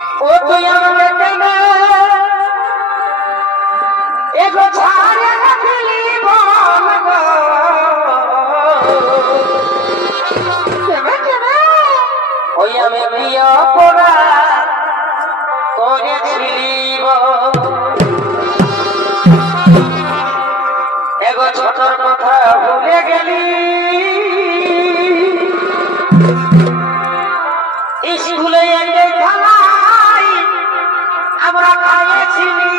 ও তুই আমাকে কেনে এগো ছাড়ে দিলি বল গো ওই আমি প্রিয় করা করেছিলি এগো ছোটর কথা ভুলে গেলি স্কুলে খেলাই আমরা খাইয়েছিলি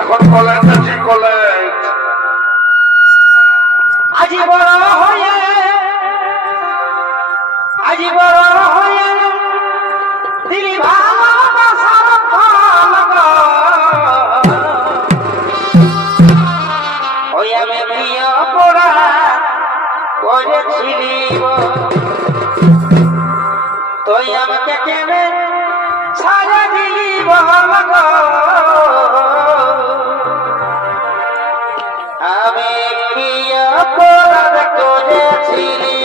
এখন কলেজ আছে কলেজ আজি বড় হয়ে আজি বড় হয়ে দিলি ভালোবাসার ফল গো ওই আমি প্রিয় পড়া করেছিলি তুই আমাকে কেনে ছাড়া দিলি বল গো আমি প্রিয় পড়া করেছিলি